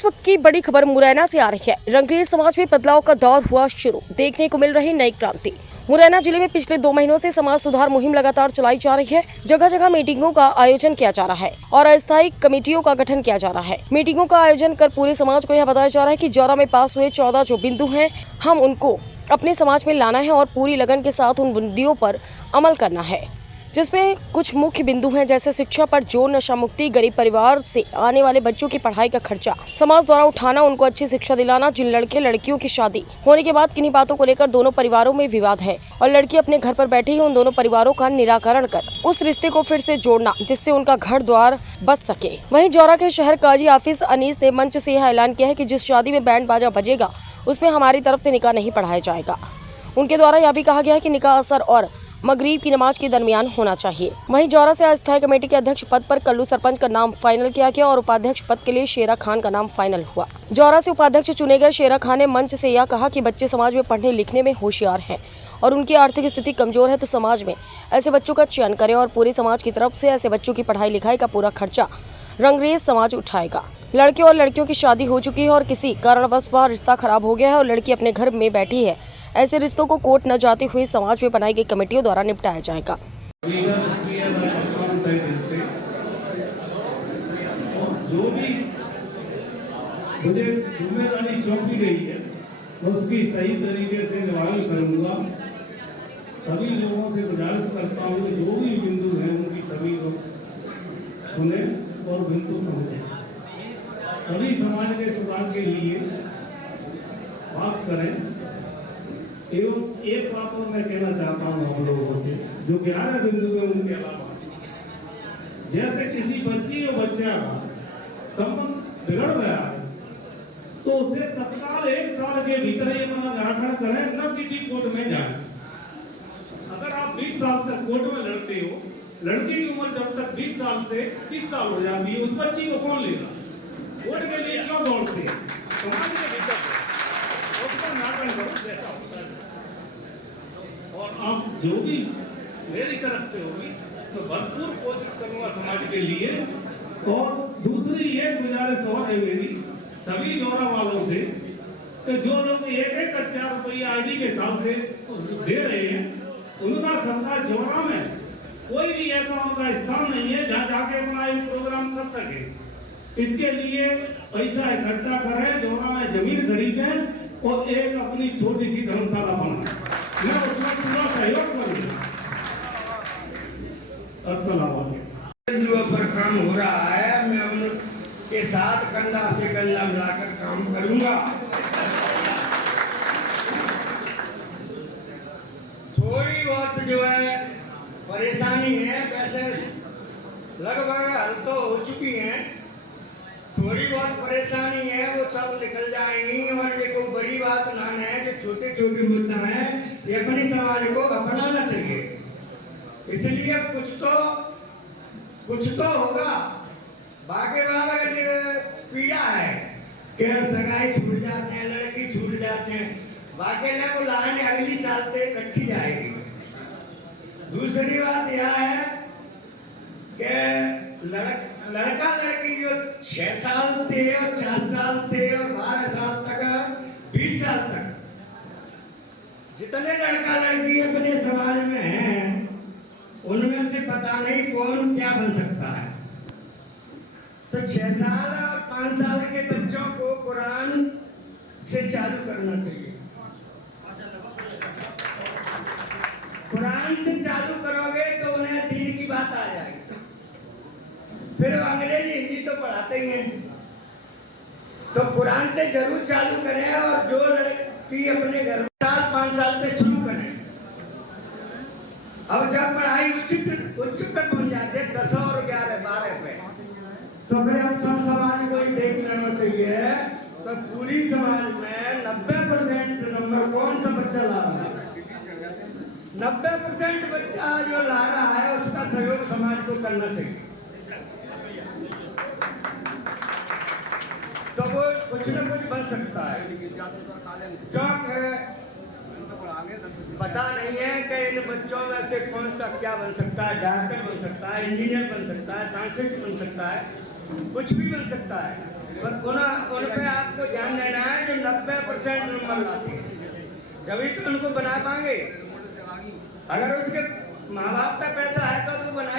इस वक्त की बड़ी खबर मुरैना से आ रही है। रंगरेज समाज में बदलाव का दौर हुआ शुरू, देखने को मिल रही नई क्रांति। मुरैना जिले में पिछले 2 महीनों से समाज सुधार मुहिम लगातार चलाई जा रही है। जगह जगह मीटिंगों का आयोजन किया जा रहा है और अस्थायी कमेटियों का गठन किया जा रहा है। मीटिंगों का आयोजन कर पूरे समाज को यह बताया जा रहा है कि जौरा में पास हुए 14 जो बिंदु हैं, हम उनको अपने समाज में लाना है और पूरी लगन के साथ उन बिंदुओं पर अमल करना है, जिसमें कुछ मुख्य बिंदु हैं जैसे शिक्षा पर जोर, नशा मुक्ति, गरीब परिवार से आने वाले बच्चों की पढ़ाई का खर्चा समाज द्वारा उठाना, उनको अच्छी शिक्षा दिलाना। जिन लड़के लड़कियों की शादी होने के बाद किन्हीं बातों को लेकर दोनों परिवारों में विवाद है और लड़की अपने घर पर बैठी है, उन दोनों परिवारों का निराकरण कर उस रिश्ते को फिर से जोड़ना जिससे उनका घर द्वार बच सके। वहीं जौरा के शहर काजी हाफिज अनीस ने मंच से यह ऐलान किया है कि जिस शादी में बैंड बाजा बजेगा उसमें हमारी तरफ से निकाह नहीं पढ़ाया जाएगा। उनके द्वारा यह भी कहा गया है कि निकाह असर और मगरिब की नमाज के दरमियान होना चाहिए। वहीं जौरा से अस्थायी कमेटी के अध्यक्ष पद पर कल्लू सरपंच का नाम फाइनल किया गया और उपाध्यक्ष पद के लिए शेरा खान का नाम फाइनल हुआ। जौरा से उपाध्यक्ष चुने गए शेरा खान ने मंच से यह कहा कि बच्चे समाज में पढ़ने लिखने में होशियार हैं और उनकी आर्थिक स्थिति कमजोर है, तो समाज में ऐसे बच्चों का चयन करें और पूरे समाज की तरफ से ऐसे बच्चों की पढ़ाई लिखाई का पूरा खर्चा रंगरेज समाज उठाएगा। लड़के और लड़कियों की शादी हो चुकी है और किसी कारणवश वह रिश्ता खराब हो गया है और लड़की अपने घर में बैठी है, ऐसे रिश्तों को कोर्ट न जाते हुए समाज में बनाई गई कमेटियों द्वारा निपटाया जाएगा। जो भी मुझे जिम्मेदारी सौंपी गई है उसकी सही तरीके से निवारण करूंगा। सभी लोगों से गुजारिश करता हूँ कि जो भी बिंदु हैं उनकी सभी लोग सुने और बिंदु समझें, सभी समाज के सुधार के लिए बात करें। एवं एक बात और मैं कहना चाहता हूँ हम लोगों से, जो 11 बिंदु में उनके अलावा जैसे किसी बच्ची और बच्चा का संबंध बिगड़ गया है तो उसे तत्काल 1 साल के भीतर ये निराकरण करें, न किसी कोर्ट में जाए। अगर आप 20 साल तक कोर्ट में लड़ते हो, लड़की की उम्र जब तक 20 साल से 30 साल हो जाती है, उस बच्ची को कौन लेगा? कोर्ट के लिए क्यों दौड़ते हैं? समाज के भीतर उसका निराकरण करो जैसा होता है। और आप जो भी मेरी तरफ से होगी तो भरपूर कोशिश करूंगा समाज के लिए। और दूसरी ये गुजारिश और है मेरी सभी जौरा वालों से कि जो लोग 1-1 हजार रुपया आईडी के हिसाब से दे रहे हैं, उनका सरकार जौरा में कोई भी ऐसा उनका स्थान नहीं है जहाँ जाके अपना एक प्रोग्राम कर सके। इसके लिए पैसा इकट्ठा करें, जौरा में जमीन खरीदें और एक अपनी छोटी सी धर्मशाला बनाएं। मैं उसमें पूरा सहयोग करूंगा। पर काम हो रहा है, मैं उनके साथ कंधा से कंधा मिलाकर काम करूंगा। थोड़ी बहुत जो है परेशानी है, वैसे लगभग हल तो हो चुकी है। थोड़ी बहुत परेशानी है, वो सब निकल जाएंगी और ये कोई बड़ी बात ना है। जो छोटे छोटे मुद्दा है ये अपने समाज को अपनाना चाहिए। इसलिए कुछ तो होगा। बाकी बात अगर ये पीड़ा है कि सगाई छूट जाते हैं, लड़की छूट जाते हैं, बाकी ना को लाने अगली साल तक रखी जाएगी। दूसरी बात यह है कि लड़का लड़की जो 6 साल थे और 4 साल थे और 12 साल तक 20 साल तक जितने लड़का लड़की अपने समाज में हैं, उनमें से पता नहीं कौन क्या बन सकता है। तो 6 साल और 5 साल के बच्चों को कुरान से चालू करना चाहिए। कुरान से चालू करोगे तो उन्हें दीन की बात आ जाएगी। फिर अंग्रेजी हिंदी तो पढ़ाते ही हैं, तो कुरान से जरूर चालू करें। और जो लड़की अपने घर में 5 साल से शुरू करें। अब जब पढ़ाई उच्च पे पहुंच जाते हैं 10 और 11 12 पे, तो फिर हम सब समाज को ही देख लेना चाहिए। तो पूरी समाज में 90% नंबर कौन सा बच्चा ला रहा है? 90% बच्चा जो ला रहा है उसका सहयोग समाज को करना चाहिए। तो वो कुछ न कुछ बन सकता है। क्योंकि पता नहीं है कि इन बच्चों में से कौन सा क्या बन सकता है। डॉक्टर बन सकता है, इंजीनियर बन सकता है, साइंटिस्ट बन सकता है, कुछ भी बन सकता है। पर उन पे आपको ध्यान देना है जो 90% नंबर लाते हैं, जभी तो उनको बना पाएंगे। अगर उसके माँ बाप पे पैसा है तो बना